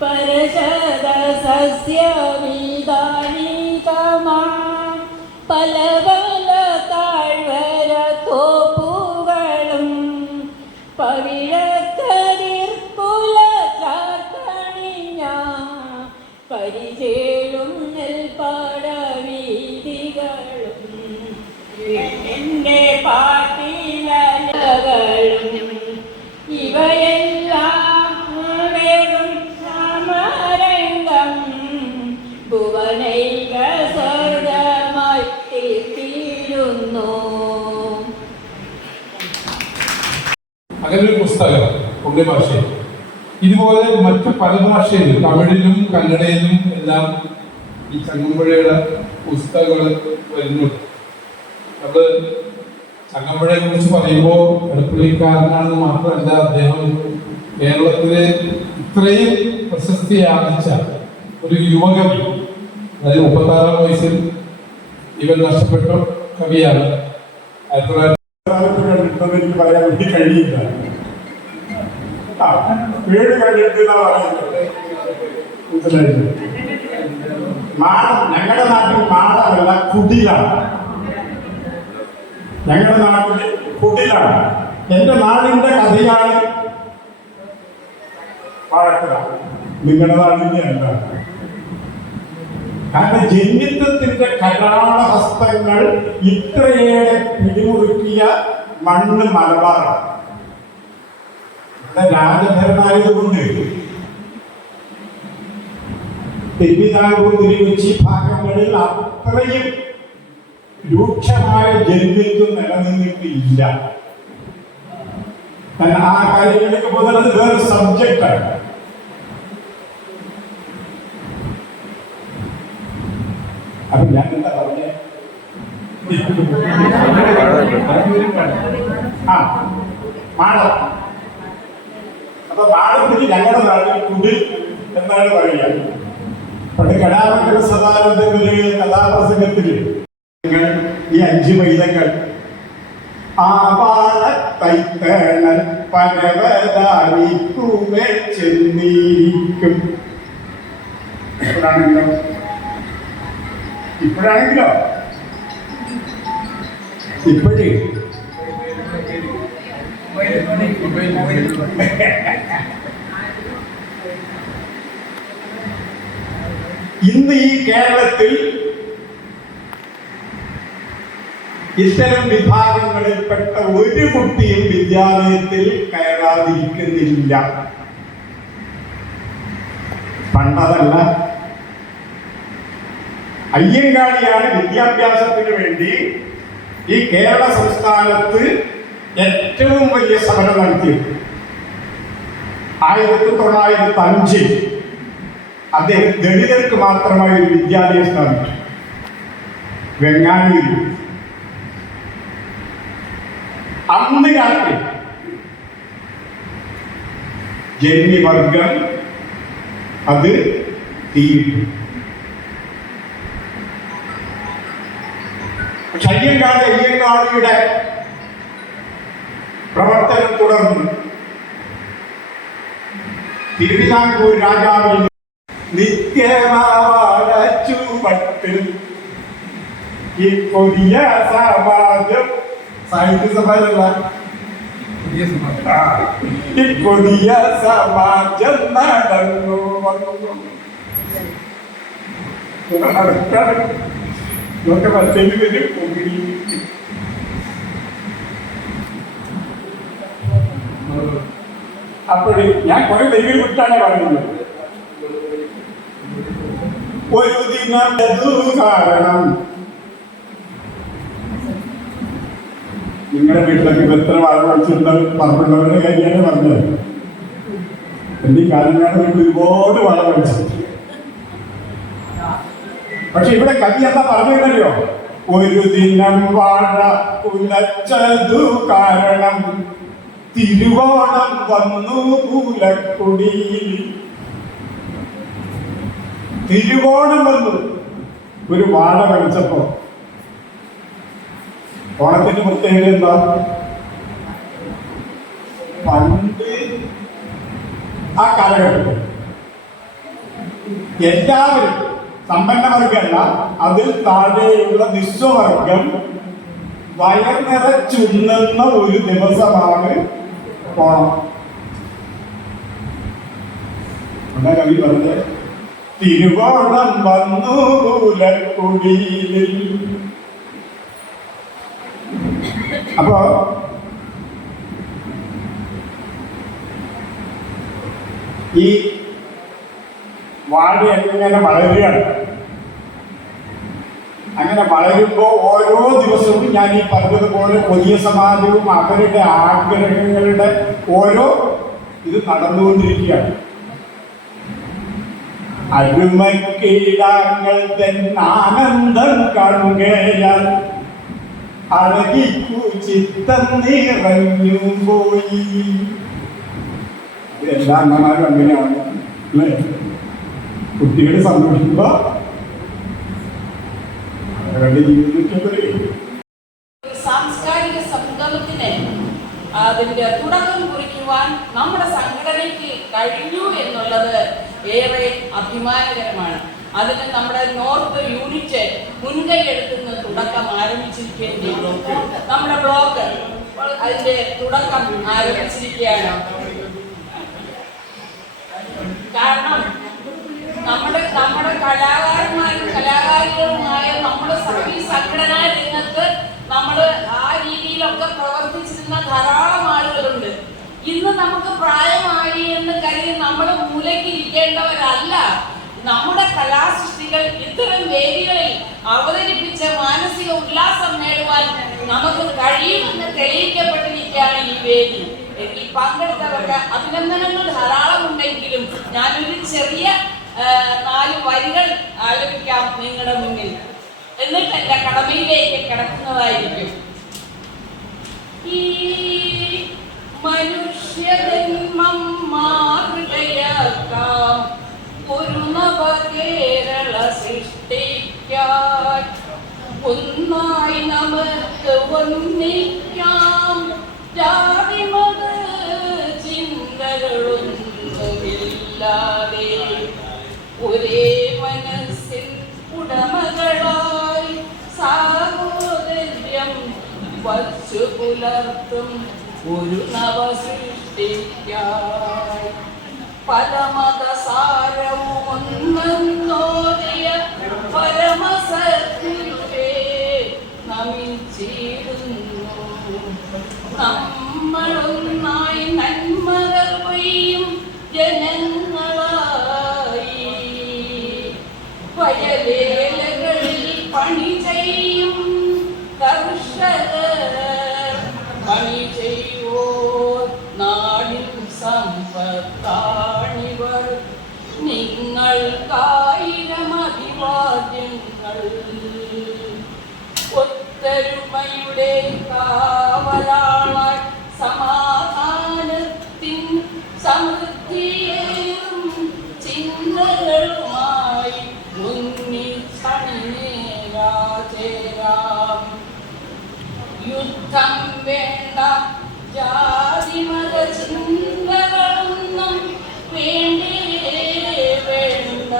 പരശത സസ്യവിധാനിതമാം ഒരു ഉള്ള ഭാഷയിൽ. ഇതുപോലെ മറ്റു പല ഭാഷയിലും തമിഴിലും കന്നഡയിലും എല്ലാം ഈ ചങ്ങമ്പുഴയുടെ പുസ്തകങ്ങൾ വരുന്നുണ്ട് നമ്മൾ ചങ്ങമ്പുഴയെ കുറിച്ച് പറയുമ്പോൾ എടപ്പുള്ളിക്കാരനാണെന്ന് മാത്രമല്ല അദ്ദേഹം കേരളത്തിലെ ഇത്രയും പ്രശസ്തി ആർജിച്ച ഒരു യുവകവി അതായത് മുപ്പത്താറാം വയസ്സിൽ ഇവൻ നഷ്ടപ്പെട്ട കവിയാണ്. ആയിരത്തി തൊള്ളായിരത്തി എനിക്ക് പറയാൻ വേണ്ടി കഴിയില്ല വീട് കണ്ടിട്ട് മനസ്സിലായില്ലേ മാടം ഞങ്ങളുടെ നാട്ടിൽ മാടമല്ല കുടിലാണ് ഞങ്ങളുടെ നാട്ടിൽ കുടിലാണ് എന്റെ നാടിന്റെ കഥയാണ് വാഴക്കുട നിങ്ങളുടെ നാടിന്റെ അല്ല കാരണം ജന്മിത്വത്തിന്റെ കരാളഹസ്തങ്ങൾ ഇത്രയേറെ പിടിമുറുക്കിയ മണ്ണ് മലബാറാണ് രാജഭരണമായതുകൊണ്ട് തിരുവിതാംകൂർ തിരുവച്ചി ഭാഗങ്ങളിൽ അത്രയും രൂക്ഷമായ ജന്മിത്വം നിലനിന്നിട്ടില്ല. ആ കാര്യങ്ങളിലേക്ക് പോകുന്നത് വേറെ സബ്ജക്റ്റാണ് അപ്പൊ ഞാൻ എന്താ പറഞ്ഞേ? ആ മാടം അപ്പൊ മാടത്തിന് ഞങ്ങളുടെ നാട്ടിൽ കുടിൽ എന്നാണ് പറയുക. പണ്ട് കടാമക്കര സദാനന്ദ കഥാപ്രസംഗത്തിൽ ഈ അഞ്ച് ചെന്നീരിക്കും. ഇപ്പോഴാണെങ്കിലോ? ഇപ്പോഴാണെങ്കിലോ? ഇപ്പോഴേ ഇന്ന് ഈ കേരളത്തിൽ ഇത്തരം വിഭാഗങ്ങളിൽപ്പെട്ട ഒരു കുട്ടിയും വിദ്യാലയത്തിൽ കയറാതിരിക്കുന്നില്ല. പണ്ടതല്ല. അയ്യങ്കാളിയാണ് വിദ്യാഭ്യാസത്തിന് വേണ്ടി ഈ കേരള സംസ്ഥാനത്ത് ഏറ്റവും വലിയ സമരം നടത്തിയത് ആയിരത്തി തൊള്ളായിരത്തി അഞ്ചിൽ അദ്ദേഹം ദളിതർക്ക് മാത്രമായി ഒരു വിദ്യാലയം സ്ഥാപിച്ചു വെങ്ങാനൂരിൽ. അന്ന് രാത്രി ജന്മിവർഗം അത് തീയിട്ടു. പക്ഷെ അയ്യങ്കാട് അയ്യങ്കാളിയുടെ പ്രവർത്തനം തുടർന്നു തിരുവിതാംകൂർ രാജാവിൽ നിത്യമാവാട ചുവട്ടിൽ ഈ കൊടിയ സമാജം സാഹിത്യ സഭയിലുള്ള ആ, ഈ കൊടിയ സമാജം നടന്നു വന്നു നടക്കണം ഇതൊക്കെ മറ്റൊരു വരും അപ്പോഴേ ഞാൻ കുറെ വരികൾ വിട്ടാണ് പറയുന്നത്. ഒരു ദിനം കാരണം നിങ്ങളുടെ വീട്ടിലൊക്കെ എത്ര വാഴ പഠിച്ചിരുന്ന പറമ്പുള്ളവരുടെ കാര്യമാണ് പറഞ്ഞത്. എന്റെ ഈ കാലങ്ങളാണ് നിങ്ങൾ ഒരുപാട് വാഴ പക്ഷെ ഇവിടെ കവി എന്താ പറഞ്ഞതറിയോ ഒരു ദിനം വാഴ ഉലച്ചതു കാരണം തിരുവോണം വന്നു പൂലക്കുടിയിൽ. തിരുവോണം വന്നു. ഒരു വാഴ കഴിച്ചപ്പോ. ഓണത്തിന്റെ പ്രത്യേകത എന്താ? പണ്ട് ആ കാലഘട്ടത്തിൽ എല്ലാവരും സമ്പന്നവർഗല്ല അതിൽ താഴെയുള്ള നിസ്വവർഗം വയർ നിറച്ചുന്ന ഒരു ദിവസമാണ് ഓണം എന്താ കവി പറഞ്ഞത് തിരുവോണം വന്നു കുലക്കുടിയിൽ അപ്പോ ഈ വാഴ എങ്ങനെ വളരുകയാണ്? അങ്ങനെ വളരുമ്പോൾ ഓരോ ദിവസവും ഞാൻ ഈ പറഞ്ഞതുപോലെ പുതിയ സമാജവും അവരുടെ ആഗ്രഹങ്ങളുടെ ഓരോ ഇത് നടന്നുകൊണ്ടിരിക്കുകയാണ്. അരുമക്കീടാങ്ങൾ തൻ ആനന്ദം കാണുകയാൽ അഴകിക്കു ചിത്തം നിറഞ്ഞു പോയി. എല്ലാ അമ്മമാരും അങ്ങനെയാണ് അല്ലേ? കുട്ടികൾ സന്തോഷിക്കുമ്പോ അവരുടെ ജീവിതത്തിൽ സാംസ്കാരിക സംഗമത്തിന് അതിന്റെ തുടക്കം കുറിക്കുവാൻ നമ്മുടെ സംഘടനയ്ക്ക് കഴിഞ്ഞു എന്നുള്ളത് ഏറെ അഭിമാനകരമാണ്. അതിന് നമ്മുടെ നോർത്ത് യൂണിറ്റ് മുൻകൈ എടുക്കുന്ന തുടക്കം ആരംഭിച്ചിരിക്കുകയും നമ്മുടെ ബ്ലോക്ക് അതിന്റെ തുടക്കം ആരംഭിച്ചിരിക്കുകയാണ്. കാരണം നമ്മുടെ നമ്മുടെ കലാകാരന്മാരും കലാകാരികളുമായ നമ്മുടെ സർവീസ് സംഘടനാ രംഗത്ത് നമ്മൾ ആ രീതിയിലൊക്കെ പ്രവർത്തിച്ചിരുന്ന ധാരാളം ആളുകളുണ്ട്. ഇന്ന് നമുക്ക് പ്രായമായി എന്ന് കരുതി നമ്മൾ മൂലയ്ക്ക് ഇരിക്കേണ്ടവരല്ല. നമ്മുടെ കലാസൃഷ്ടികൾ ഇത്തരം വേദികളിൽ അവതരിപ്പിച്ച മാനസിക ഉല്ലാസം നേടുവാൻ നമുക്ക് കഴിയുമെന്ന് തെളിയിക്കപ്പെട്ടിരിക്കുകയാണ് ഈ വേദി. ഇതിൽ പങ്കെടുത്തവർക്ക് അഭിനന്ദനങ്ങൾ ധാരാളം ഉണ്ടെങ്കിലും ഞാനൊരു ചെറിയ നാല് വരികൾ ആലപിക്കാം നിങ്ങളുടെ മുന്നിൽ. എന്നിട്ട് എന്റെ കടമയിലേക്ക് കിടക്കുന്നതായിരിക്കും. ഈ മനുഷ്യജന്മം മാതൃകയാക്കാം. ഒരു നവകേരള സൃഷ്ടിക്കാൻ. ഒന്നായി നമുക്ക് ഒന്നിക്കാം. ജാതിമത ചിന്തകളൊന്നുമില്ലാതെ ഒരേ മനസ്സിൽ ഉടമകളായി സാഹോദര്യം വച്ചു ഒരു നവസൃഷ്ടിക്കായി. പരമതസാരവും ഒന്നെന്നോതിയ പരമസത്യത്തെ നമിച്ചിരുന്നു. നമ്മളൊന്നായി നന്മകൾ പെയ്യും ജനങ്ങളായി യുദ്ധം വേണ്ട. ജാതിമത ചിന്തകളൊന്നും വേണ്ടേ വേണ്ട.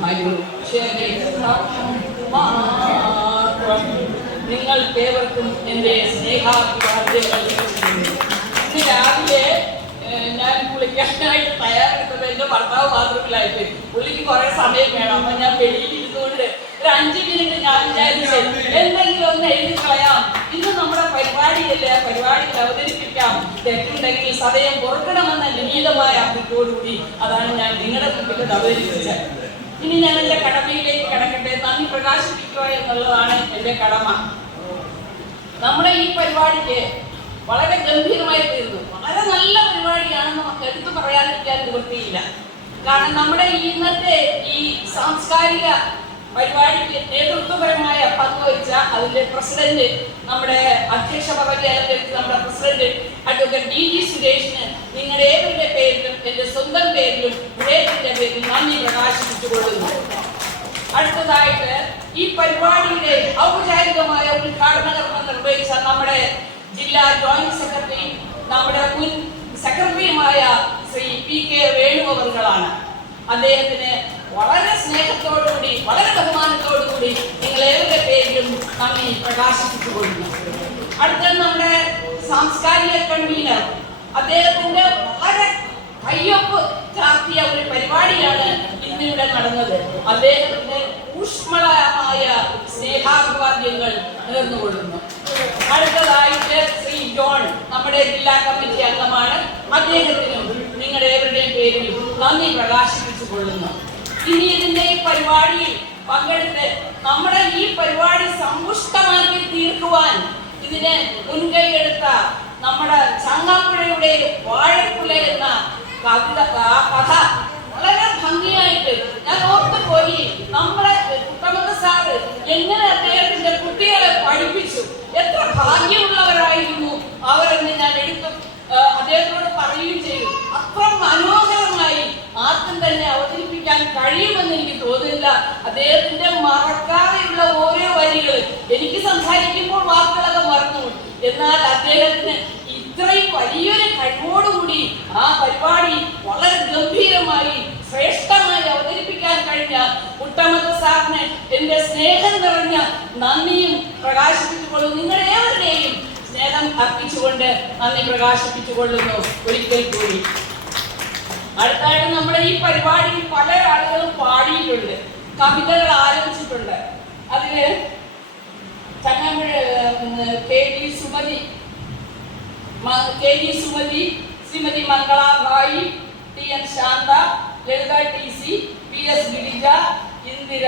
മനുഷ്യരക്തം മാത്രം നിങ്ങൾക്കേവർക്കും എന്റെ സ്നേഹാഭിവാദ്യങ്ങൾ രാവിലെ ഞാൻ കുളിക്കാനായിട്ട് തയ്യാറെടുത്തത് എന്റെ ഭർത്താവ് ബാത്റൂമിലായിട്ട് പുള്ളിക്ക് കുറെ സമയം വേണം. അപ്പൊ ഞാൻ വെളിയിൽ ഇരുന്നുകൊണ്ട് ഒരു അഞ്ച് മിനിറ്റ് ഞാൻ വിചാരിച്ചു എന്തെങ്കിലും ഒന്ന് എഴുതി കളയാം. ഇന്ന് നമ്മുടെ പരിപാടിയല്ലേ? ആ പരിപാടിയിൽ അവതരിപ്പിക്കാം. തെറ്റുണ്ടെങ്കിൽ സദയം പുറക്കണമെന്ന ലിഖിതമായ അഭിപ്രായത്തോടുകൂടി അതാണ് ഞാൻ നിങ്ങളുടെ മുമ്പിൽ അവതരിപ്പിച്ചത്. ഇനി ഞാൻ എന്റെ കടമയിലേക്ക് കിടക്കട്ടെ. നന്ദി പ്രകാശിപ്പിക്കുക എന്നുള്ളതാണ് എന്റെ കടമ. നമ്മുടെ ഈ പരിപാടിക്ക് വളരെ ഗംഭീരമായി തീർന്നു. വളരെ നല്ല പരിപാടിയാണെന്ന് എടുത്തു പറയാതിരിക്കാൻ നിവൃത്തിയില്ല. കാരണം നമ്മുടെ ഇന്നത്തെ ഈ സാംസ്കാരിക പരിപാടിക്ക് നേതൃത്വപരമായ പങ്കുവച്ച അതിന്റെ പ്രസിഡന്റ് നമ്മുടെ അധ്യക്ഷ പദവി നമ്മുടെ പ്രസിഡന്റ് അഡ്വക്കേറ്റ് ഡി ജി സുരേഷിന് നിങ്ങൾ ഏവരുടെ പേരിലും എന്റെ സ്വന്തം പേരിലും വിവേകത്തിന്റെ പേരിലും നന്ദി പ്രകാശിപ്പിച്ചുകൊള്ളുന്നു. അടുത്തതായിട്ട് ഈ പരിപാടിയുടെ ഔപചാരികമായ ഉദ്ഘാടന കർമ്മം നിർവഹിച്ച നമ്മുടെ ജില്ലാ ജോയിന്റ് സെക്രട്ടറി നമ്മുടെ മുൻ സെക്രട്ടറിയുമായ ശ്രീ പി കെ വേണു അദ്ദേഹത്തിന് വളരെ സ്നേഹത്തോടുകൂടി വളരെ ബഹുമാനത്തോടുകൂടി നിങ്ങൾ നിങ്ങളേവരുടെ പേരിലും നന്ദി പ്രകാശിപ്പിച്ചുകൊള്ളുന്നു. അടുത്തത് നമ്മുടെ സാംസ്കാരിക കൺവീനർ. അദ്ദേഹത്തിന്റെ വളരെ കയ്യൊപ്പ് ചാർത്തിയ ഒരു പരിപാടിയാണ് ഇന്നിവിടെ നടന്നത്. അദ്ദേഹത്തിന്റെ ഊഷ്മളമായ സ്നേഹാഭിവാദ്യങ്ങൾ നേർന്നുകൊള്ളുന്നു. അടുത്തതായിട്ട് ശ്രീ ജോൺ നമ്മുടെ ജില്ലാ കമ്മിറ്റി അംഗമാണ്. അദ്ദേഹത്തിനും നിങ്ങളുടെ പേരിൽ നന്ദി പ്രകാശിപ്പിച്ചു കൊള്ളുന്നു ഇനി ഇതിന്റെ പരിപാടിയിൽ പങ്കെടുത്ത് നമ്മുടെ ഈ പരിപാടി സമ്പുഷ്ടമാക്കി തീർക്കുവാൻ ഇതിന് മുൻകൈയെടുത്ത നമ്മുടെ ചങ്ങാപ്പുഴയുടെ വാഴക്കുല എന്ന കവിത കഥ വളരെ ഭംഗിയായിട്ട് ഞാൻ ഓർത്തു പോയി. നമ്മുടെ കുട്ടമത സാറ് എങ്ങനെ അദ്ദേഹത്തിന്റെ കുട്ടികളെ പഠിപ്പിച്ചു? എത്ര ഭാഗ്യമുള്ളവരായിരുന്നു. അവരെന്ന് ഞാൻ എടുത്തു അദ്ദേഹത്തോട് പറയുകയും ചെയ്തു. അത്ര മനോഹരമായി ആർക്കും തന്നെ അവതരിപ്പിക്കാൻ കഴിയുമെന്ന് എനിക്ക് തോന്നുന്നില്ല. അദ്ദേഹത്തിന്റെ മറക്കാതെയുള്ള ഓരോ വരികൾ എനിക്ക് സംസാരിക്കുമ്പോൾ വാക്കുകളൊക്കെ മറന്നു. എന്നാൽ അദ്ദേഹത്തിന് ഇത്രയും വലിയൊരു കഴിവോടുകൂടി ആ പരിപാടി വളരെ ഗംഭീരമായി ശ്രേഷ്ഠമായി അവതരിപ്പിക്കാൻ കഴിഞ്ഞ കുട്ടമത സാറിന് എന്റെ സ്നേഹം നിറഞ്ഞ നന്ദിയും പ്രകാശിപ്പിച്ചുകൊള്ളും നിങ്ങളേവരുടെയും സ്നേഹം അർപ്പിച്ചുകൊണ്ട് നന്ദി പ്രകാശിപ്പിച്ചുകൊള്ളുന്നു. ഒരിക്കൽ കൂടി. അടുത്തായിട്ട് നമ്മുടെ ഈ പരിപാടിയിൽ പല ആളുകളും പാടിയിട്ടുണ്ട്. കവിതകൾ ആരംഭിച്ചിട്ടുണ്ട് അതിൽ Changampuzha K D Sumathi K Sumathi Shrimati Mangalabai T N Shantha Lalitha T C P S Girija Indira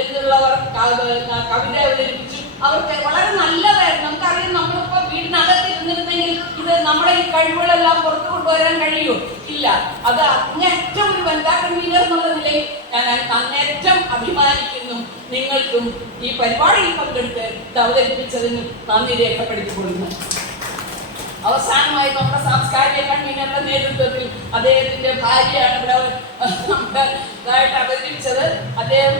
എന്നുള്ളവർ കവിത അവതരിപ്പിച്ചു. അവർക്ക് വളരെ നല്ലതായിരുന്നു. നമുക്കറിയാം നമ്മളിപ്പോ വീടിനകത്ത് ഇരുന്നിരുന്നെങ്കിൽ ഇത് നമ്മുടെ ഈ കഴിവുകളെല്ലാം പുറത്തു കൊണ്ടുവരാൻ കഴിയൂ? ഇല്ല. അത് അങ്ങേറ്റം ഒരു വനിതാ കൺവീനർ എന്നുള്ള നിലയിൽ ഞാൻ അങ്ങേറ്റം അഭിമാനിക്കുന്നു. നിങ്ങൾക്കും ഈ പരിപാടിയിൽ പങ്കെടുത്ത് അവതരിപ്പിച്ചതിന് നന്ദി രേഖപ്പെടുത്തിക്കൊള്ളുന്നു. അവസാനമായി നമ്മുടെ സാംസ്കാരിക കൺവീനറുടെ നേതൃത്വത്തിൽ അദ്ദേഹത്തിന്റെ ഭാര്യയാണ് ഇവിടെ നമ്മുടെ ഇതായിട്ട് അവതരിപ്പിച്ചത്. അദ്ദേഹം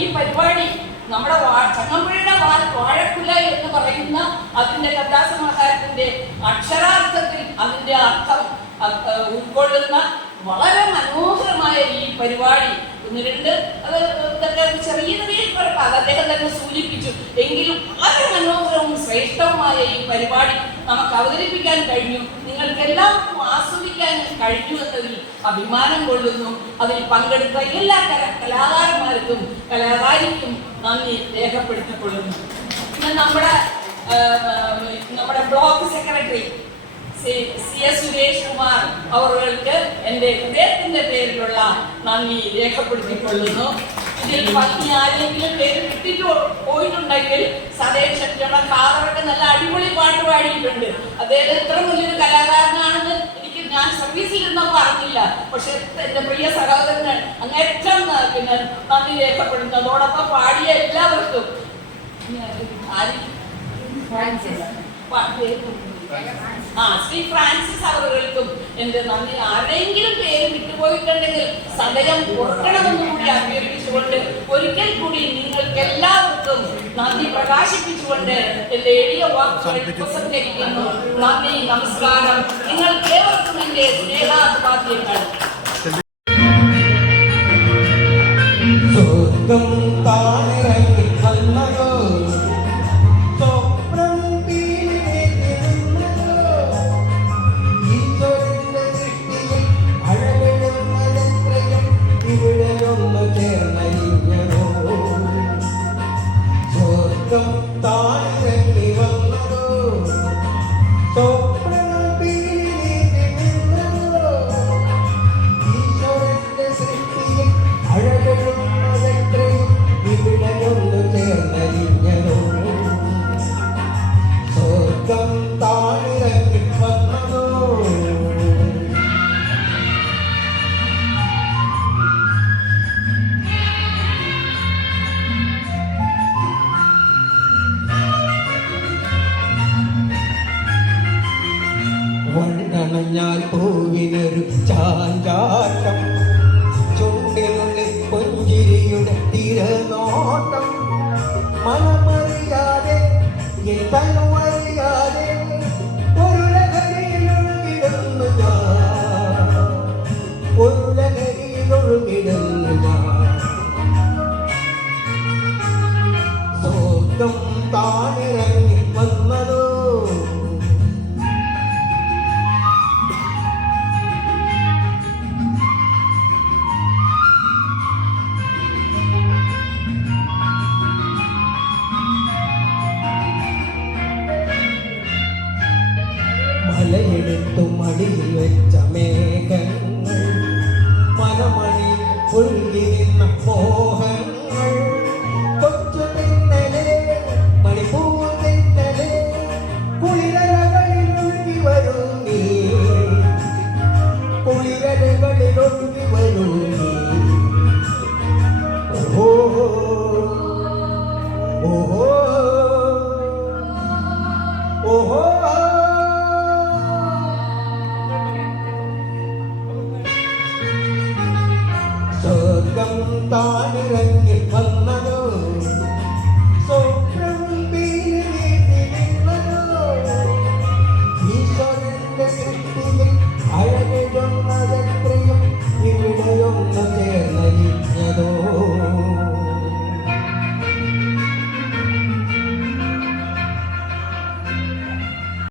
ഈ പരിപാടി നമ്മുടെ ചങ്ങമ്പുഴയുടെ വാഴക്കുല എന്ന് പറയുന്ന അതിന്റെ കഥാസമാഹാരത്തിന്റെ അക്ഷരാർത്ഥത്തിൽ അതിന്റെ അർത്ഥം ഉൾക്കൊള്ളുന്ന വളരെ മനോഹരമായ ഈ പരിപാടി ഒന്ന് രണ്ട്. അത് ഇതൊക്കെ ചെറിയ ചെറിയ അദ്ദേഹം തന്നെ സൂചിപ്പിച്ചു. എങ്കിലും വളരെ മനോഹരവും ശ്രേഷ്ഠവുമായ ഈ പരിപാടി നമുക്ക് അവതരിപ്പിക്കാൻ കഴിഞ്ഞു. നിങ്ങൾക്ക് ആസ്വദിക്കാൻ കഴിഞ്ഞു എന്നതിൽ അഭിമാനം കൊള്ളുന്നു. അതിൽ പങ്കെടുത്ത എല്ലാ കല- കലാകാരന്മാർക്കും കലാകാരിക്കും നന്ദി രേഖപ്പെടുത്തിക്കൊള്ളുന്നു പിന്നെ നമ്മുടെ നമ്മുടെ block secretary C S Suresh Kumar അവർക്ക് എന്റെ ഹൃദയത്തിന്റെ പേരിലുള്ള നന്ദി രേഖപ്പെടുത്തിക്കൊള്ളുന്നു. ഇതിൽ പത്നി ആരെങ്കിലും പേര് കിട്ടിട്ട് പോയിട്ടുണ്ടെങ്കിൽ സദയം ക്ഷമിക്കണം. കാതറൊക്കെ നല്ല അടിപൊളി പാട്ട് പാടിയിട്ടുണ്ട്. അദ്ദേഹം എത്ര വലിയൊരു കലാകാരനാണെന്ന് എനിക്ക് ഞാൻ സർവീസിൽ ഇരുന്നപ്പോൾ അറിഞ്ഞില്ല. പക്ഷെ എന്റെ പ്രിയ സഹോദരന് അങ്ങേറ്റം ന- പിന്നെ നന്ദി രേഖപ്പെടുന്നു അതോടൊപ്പം പാടിയ എല്ലാവർക്കും ആ ശ്രീ ഫ്രാൻസിസ് അവറുകൾക്കും എന്റെ നന്ദി. ആരെങ്കിലും പേര് വിട്ടുപോയിട്ടുണ്ടെങ്കിൽ സമയം കൊടുക്കണമെന്നും കൂടി അഭ്യർത്ഥിച്ചുകൊണ്ട് ഒരിക്കൽ കൂടി നിങ്ങൾക്ക് എല്ലാവർക്കും നന്ദി പ്രകാശിപ്പിച്ചുകൊണ്ട് എന്റെ എളിയ വാക്കുകൾ ഉപസംഹരിക്കുന്നു നന്ദി നമസ്കാരം. നിങ്ങൾ ഏവർക്കും എന്റെ സ്നേഹാഭിവാദ്യങ്ങൾ. സ്വർഗം താനിറങ്ങി വന്നതോ എൻ തനുവറിയാതെ മലയെടുത്തു മടിയിൽ വെച്ച മേഘങ്ങൾ. മനമണി ഒഴുകി നിന്ന മോഹങ്ങൾ. കൊച്ചു മിന്നലേ മണിപ്പൂവ് മിന്നലേ കുളിരകളിൽ ഒഴുകി വരൂ നീ. കുളിരകളിൽ ഒഴുകി വരൂ നീ. ഓഹോ ഓഹോ ഓഹോ.